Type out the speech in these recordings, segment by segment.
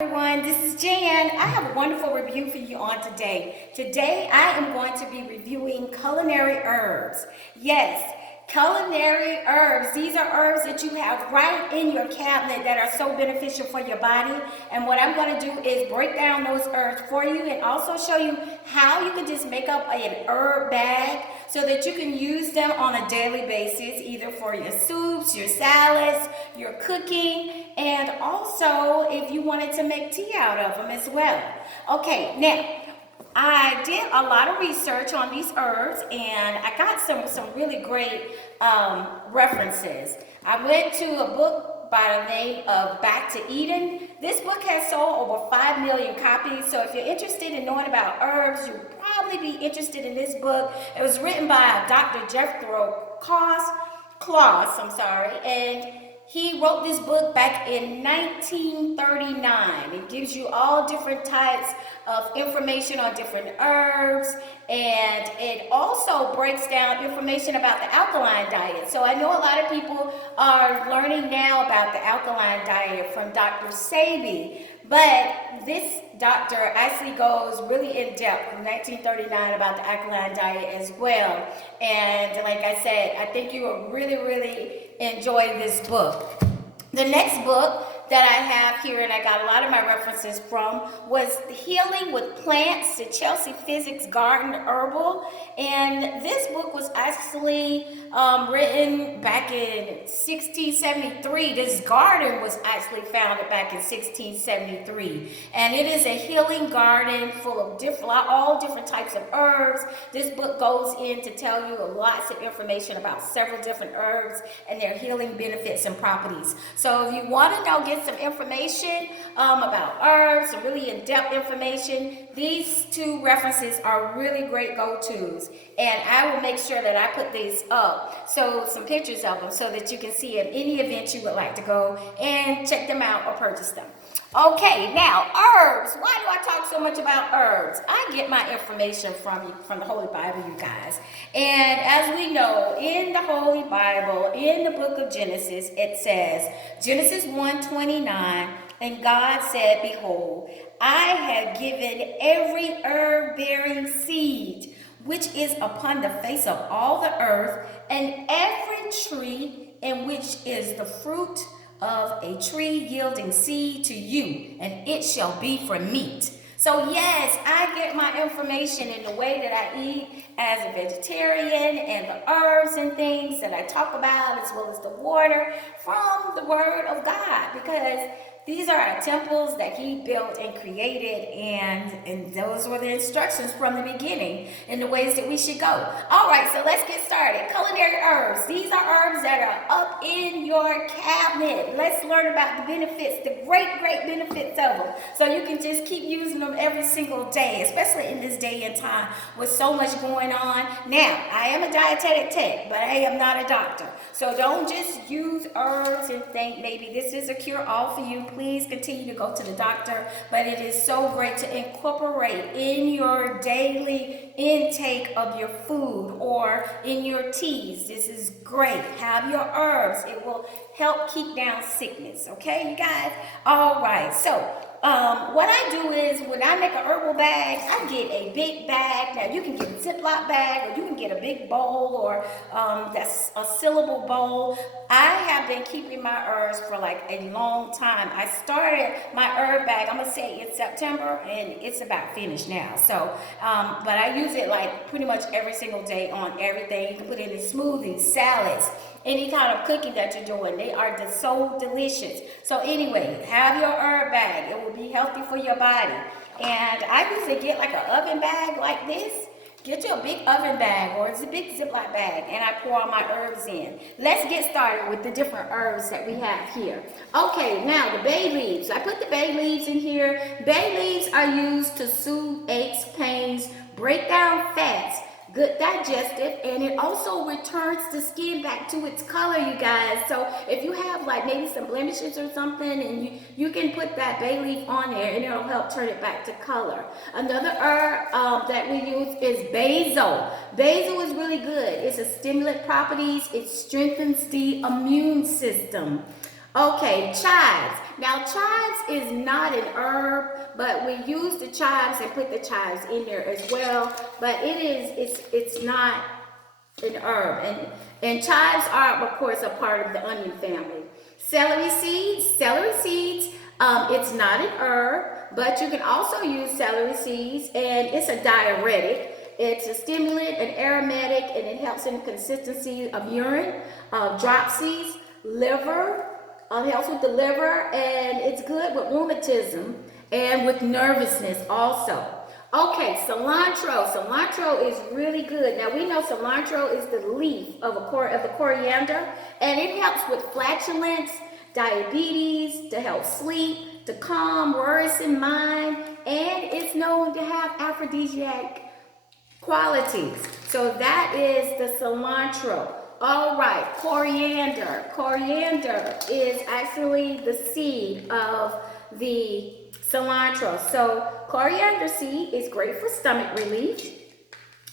Everyone, this is Jan. I have a wonderful review for you on today. Today I am going to be reviewing culinary herbs. Yes, culinary herbs. These are herbs that you have right in your cabinet that are so beneficial for your body. And what I'm going to do is break down those herbs for you and also show you how you can just make up an herb bag so that you can use them on a daily basis, either for your soups, your salads, your cooking, and also if you wanted to make tea out of them as well. Okay, now I did a lot of research on these herbs and I got some really great references. I went to a book by the name of Back to Eden. This book has sold over 5 million copies, so if you're interested in knowing about herbs, you'll probably be interested in this book. It was written by Dr. Jethro Kloss, and he wrote this book back in 1939. It gives you all different types of information on different herbs, and it also breaks down information about the alkaline diet. So I know a lot of people are learning now about the alkaline diet from Dr. Sebi, but this doctor actually goes really in depth from 1939 about the alkaline diet as well. And like I said, I think you will really enjoy this book. The next book that I have here, and I got a lot of my references from, was Healing with Plants, the Chelsea Physics Garden Herbal. And this book was actually written back in 1673. This garden was actually founded back in 1673. And it is a healing garden full of all different types of herbs. This book goes in to tell you lots of information about several different herbs and their healing benefits and properties. So if you want to get some information about herbs, some really in-depth information, these two references are really great go-tos. And I will make sure that I put these up, so some pictures of them, so that you can see at any event you would like to go and check them out or purchase them. Okay, now herbs. Why do I talk so much about herbs? I get my information from the Holy Bible, you guys. And as we know, in the Holy Bible, in the book of Genesis, it says, Genesis 1:29, and God said, Behold, I have given every herb-bearing seed which is upon the face of all the earth, and every tree in which is the fruit of a tree yielding seed to you, and it shall be for meat. So yes, I get my information in the way that I eat as a vegetarian, and the herbs and things that I talk about, as well as the water, from the Word of God, because these are our temples that He built and created, and those were the instructions from the beginning in the ways that we should go. All right, so let's get started. Culinary herbs. These are herbs that are up in your cabinet. Let's learn about the benefits, the great benefits of them, so you can just keep using them every single day, especially in this day and time with so much going on. Now, I am a dietetic tech, but I am not a doctor. So don't just use herbs and think maybe this is a cure-all for you. Please continue to go to the doctor, but it is so great to incorporate in your daily intake of your food or in your teas. This is great. Have your herbs. It will help keep down sickness. Okay, you guys? All right. So what I do is when I make a herbal bag, I get a big bag. Now you can get a Ziploc bag, or you can get a big bowl, or that's a sealable bowl. I have been keeping my herbs for like a long time. I started my herb bag, I'm gonna say in September, and it's about finished now. So, but I use it like pretty much every single day on everything. You can put it in smoothies, salads, any kind of cooking that you're doing. They are just so delicious. So anyway, have your herb bag. It will be healthy for your body. And I usually get like an oven bag like this. Get you a big oven bag, or it's a big Ziploc bag, and I pour all my herbs in. Let's get started with the different herbs that we have here. Okay, now the bay leaves. I put the bay leaves in here. Bay leaves are used to soothe aches, pains, break down fats, good digestive, and it also returns the skin back to its color, you guys. So if you have like maybe some blemishes or something, and you can put that bay leaf on there and it'll help turn it back to color. Another herb that we use is basil. Basil is really good. It's a stimulant properties. It strengthens the immune system. Okay, chives. Now, chives is not an herb, but we use the chives and put the chives in there as well. But it's not an herb. And chives are, of course, a part of the onion family. Celery seeds, it's not an herb, but you can also use celery seeds, and it's a diuretic. It's a stimulant, an aromatic, and it helps in the consistency of urine, dropsies, liver, helps with the liver, and it's good with rheumatism and with nervousness also. Okay, cilantro. Cilantro is really good. Now we know cilantro is the leaf of the coriander, and it helps with flatulence, diabetes, to help sleep, to calm worrisome mind, and it's known to have aphrodisiac qualities. So that is the cilantro. All right, coriander. Coriander is actually the seed of the cilantro. So coriander seed is great for stomach relief,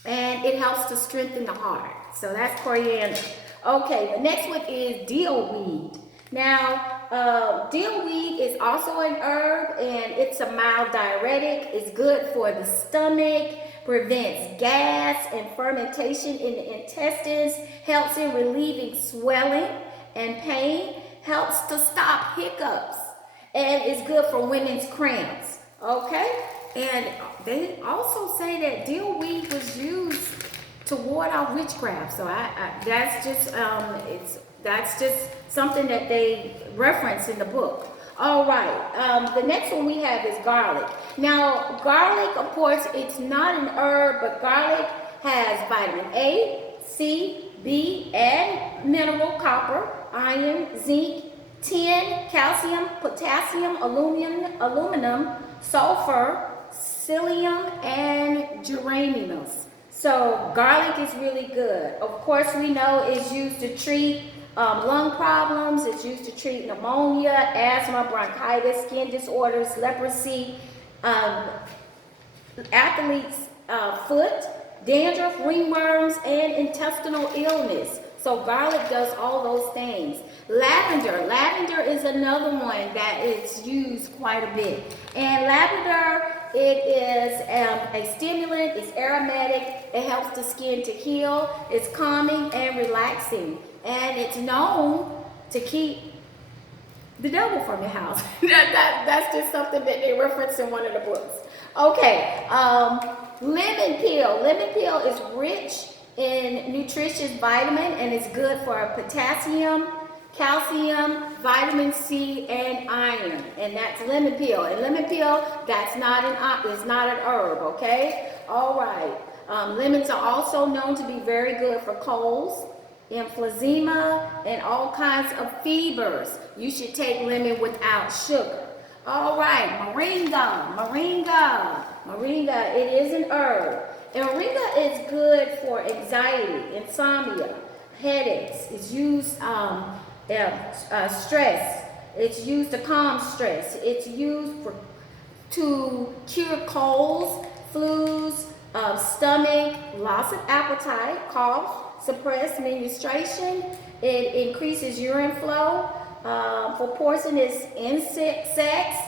and it helps to strengthen the heart. So that's coriander. Okay, the next one is dill weed. Now, dill weed is also an herb, and it's a mild diuretic. It's good for the stomach, prevents gas and fermentation in the intestines, helps in relieving swelling and pain, helps to stop hiccups, and is good for women's cramps. Okay, and they also say that dill weed was used to ward off witchcraft. So that's just something that they reference in the book. All right, the next one we have is garlic. Now, garlic, of course, it's not an herb, but garlic has vitamin A, C, B, and mineral, copper, iron, zinc, tin, calcium, potassium, aluminum, sulfur, psyllium, and geraniums. So garlic is really good. Of course, we know it's used to treat lung problems. It's used to treat pneumonia, asthma, bronchitis, skin disorders, leprosy, athlete's foot, dandruff, ringworms, and intestinal illness. So garlic does all those things. Lavender. Lavender is another one that is used quite a bit. And lavender, it is a stimulant, it's aromatic, it helps the skin to heal, it's calming and relaxing. And it's known to keep the devil from your house. That's just something that they reference in one of the books. Okay, lemon peel. Lemon peel is rich in nutritious vitamin, and it's good for potassium, calcium, vitamin C, and iron. And that's lemon peel. And lemon peel, that's not an herb, okay? All right. Lemons are also known to be very good for colds, emphysema, and all kinds of fevers. You should take lemon without sugar. All right, moringa. Moringa, it is an herb. And moringa is good for anxiety, insomnia, headaches. It's used stress. It's used to calm stress. It's used to cure colds, flus, stomach, loss of appetite, cough, suppressed menstruation. It increases urine flow, for poisonous insects,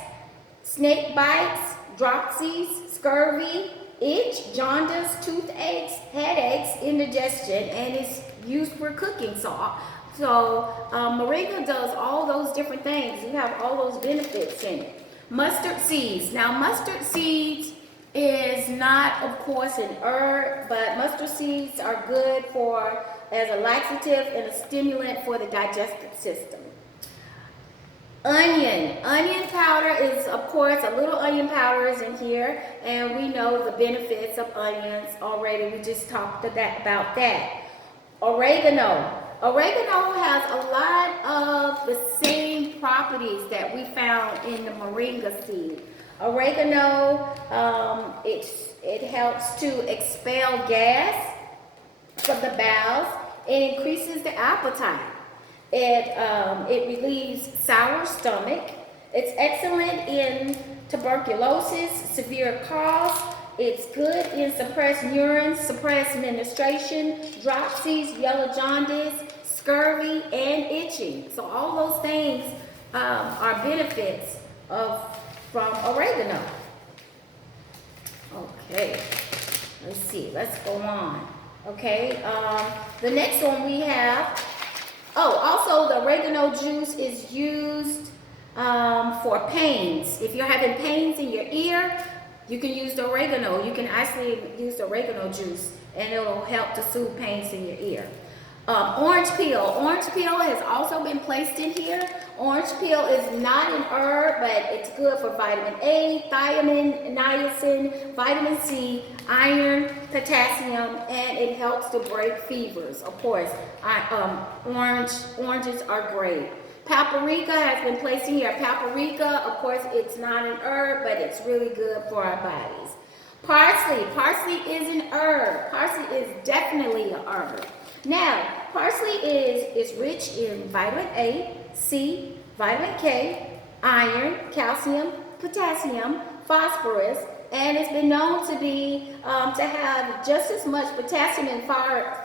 snake bites, dropsies, scurvy, itch, jaundice, toothaches, headaches, indigestion, and it's used for cooking. So moringa does all those different things. You have all those benefits in it. Mustard seeds. Now, mustard seeds is not, of course, an herb, but mustard seeds are good as a laxative and a stimulant for the digestive system. Onion powder is, of course, a little onion powder is in here, and we know the benefits of onions already. We just talked about that. Oregano has a lot of the same properties that we found in the moringa seed. Oregano, it helps to expel gas from the bowels. It increases the appetite. It relieves sour stomach. It's excellent in tuberculosis, severe cough. It's good in suppressed urine, suppressed menstruation, dropsies, yellow jaundice, scurvy, and itching. So all those things are benefits from oregano. Okay, let's see, let's go on. Okay, the next one we have, also the oregano juice is used for pains. If you're having pains in your ear, you can use the oregano. You can actually use the oregano juice and it'll help to soothe pains in your ear. Orange peel. Orange peel has also been placed in here. Orange peel is not an herb, but it's good for vitamin A, thiamine, niacin, vitamin C, iron, potassium, and it helps to break fevers. Of course, oranges are great. Paprika has been placed in here. Paprika, of course, it's not an herb, but it's really good for our bodies. Parsley. Parsley is an herb. Parsley is definitely an herb. Now, parsley is rich in vitamin A, C, vitamin K, iron, calcium, potassium, phosphorus, and it's been known to be to have just as much potassium and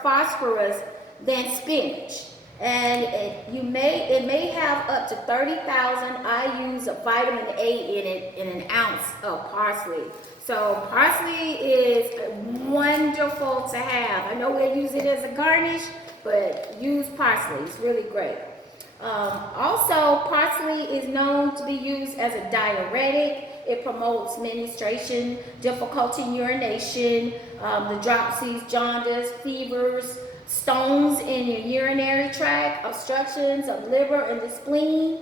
phosphorus than spinach. And it may have up to 30,000 IUs of vitamin A in it in an ounce of parsley. So parsley is wonderful to have. I know we'll use it as a garnish, but use parsley. It's really great. Also, parsley is known to be used as a diuretic. It promotes menstruation, difficulty in urination, the dropsies, jaundice, fevers, stones in your urinary tract, obstructions of liver and the spleen,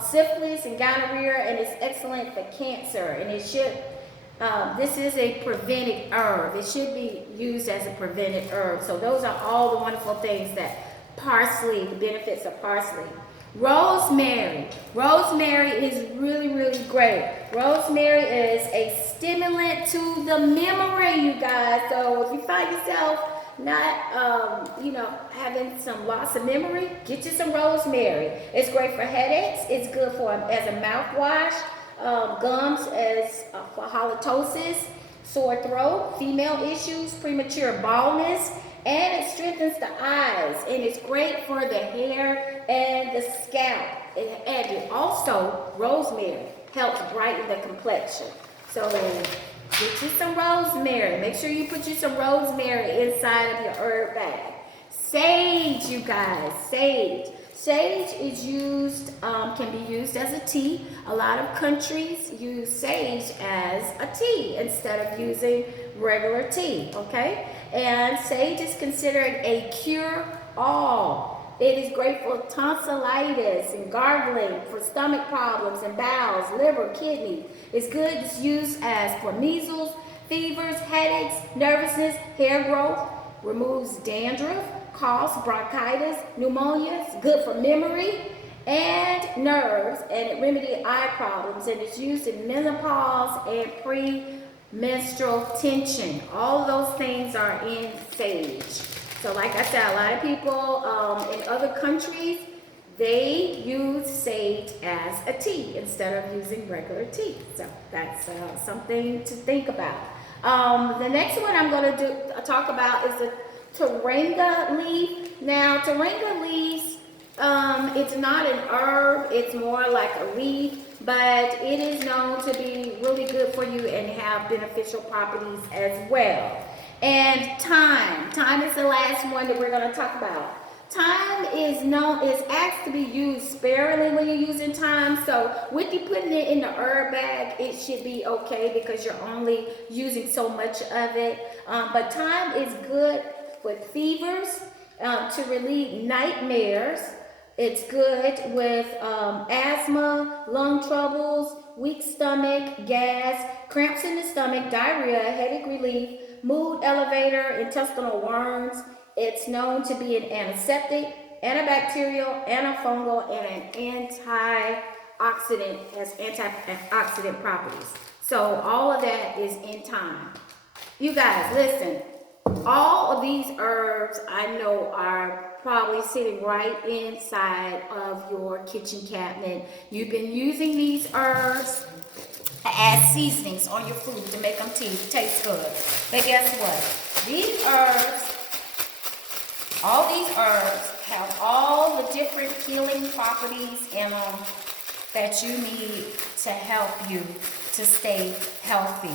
syphilis and gonorrhea, and it's excellent for cancer. And it should, this is a preventive herb. It should be used as a preventive herb. So those are all the wonderful things that parsley, the benefits of parsley. Rosemary. Rosemary is really, really great. Rosemary is a stimulant to the memory, you guys. So if you find yourself not, having some loss of memory, get you some rosemary. It's great for headaches. It's good as a mouthwash. Gums for halitosis, sore throat, female issues, premature baldness, and it strengthens the eyes. And it's great for the hair and the scalp. And it also, rosemary helps brighten the complexion. So get you some rosemary. Make sure you put you some rosemary inside of your herb bag. Sage, you guys, sage. Sage is used, can be used as a tea. A lot of countries use sage as a tea instead of using regular tea, okay? And sage is considered a cure-all. It is great for tonsillitis and gargling, for stomach problems and bowels, liver, kidney. It's good. It's used as for measles, fevers, headaches, nervousness, hair growth, removes dandruff, coughs, bronchitis, pneumonia. It's good for memory and nerves, and it remedies eye problems. And it's used in menopause and premenstrual tension. All of those things are in sage. So like I said, a lot of people in other countries, they use sage as a tea instead of using regular tea. So that's something to think about. The next one I'm going to talk about is the Taranga leaf. Now, Taranga leaves, it's not an herb. It's more like a leaf, but it is known to be really good for you and have beneficial properties as well. And thyme. Thyme is the last one that we're going to talk about. Thyme is asked to be used sparingly when you're using thyme. So with you putting it in the herb bag, it should be okay because you're only using so much of it. But thyme is good with fevers, to relieve nightmares. It's good with asthma, lung troubles, weak stomach, gas, cramps in the stomach, diarrhea, headache relief, mood elevator, intestinal worms. It's known to be an antiseptic, antibacterial, antifungal, and an antioxidant, has antioxidant properties. So all of that is in thyme. You guys, listen. All of these herbs I know are probably sitting right inside of your kitchen cabinet. You've been using these herbs as seasonings on your food to make them taste good. But guess what? These herbs, all these herbs have all the different healing properties in them that you need to help you to stay healthy.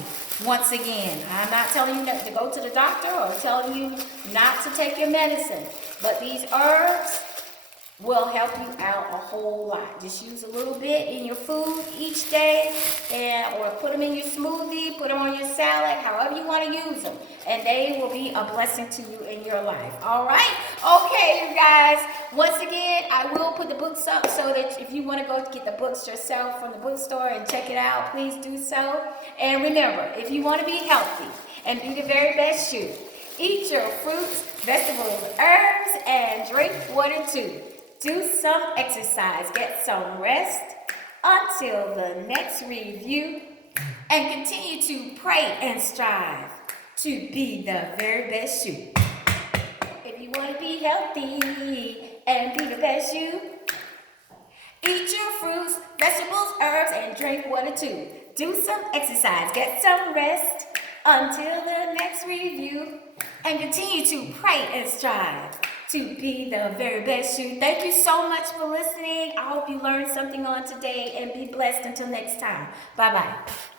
Once again, I'm not telling you to go to the doctor or telling you not to take your medicine, but these herbs will help you out a whole lot. Just use a little bit in your food each day, or put them in your smoothie, put them on your salad, however you want to use them, and they will be a blessing to you in your life. All right? Okay, you guys. Once again, I will put the books up so that if you want to go get the books yourself from the bookstore and check it out, please do so. And remember, if you want to be healthy and be the very best you, eat your fruits, vegetables, herbs, and drink water too. Do some exercise, get some rest until the next review, and continue to pray and strive to be the very best you. If you want to be healthy and be the best you, eat your fruits, vegetables, herbs, and drink water too. Do some exercise, get some rest until the next review, and continue to pray and strive to be the very best you. Thank you so much for listening. I hope you learned something on today, and be blessed until next time. Bye-bye.